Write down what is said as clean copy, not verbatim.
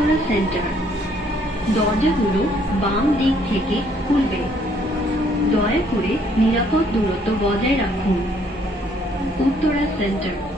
Uttara centre. দরজাগুলো বাম দিক থেকে খুলবে। দয়া করে নিরাপদ দূরত্ব বজায় রাখুন। উত্তরা সেন্টার।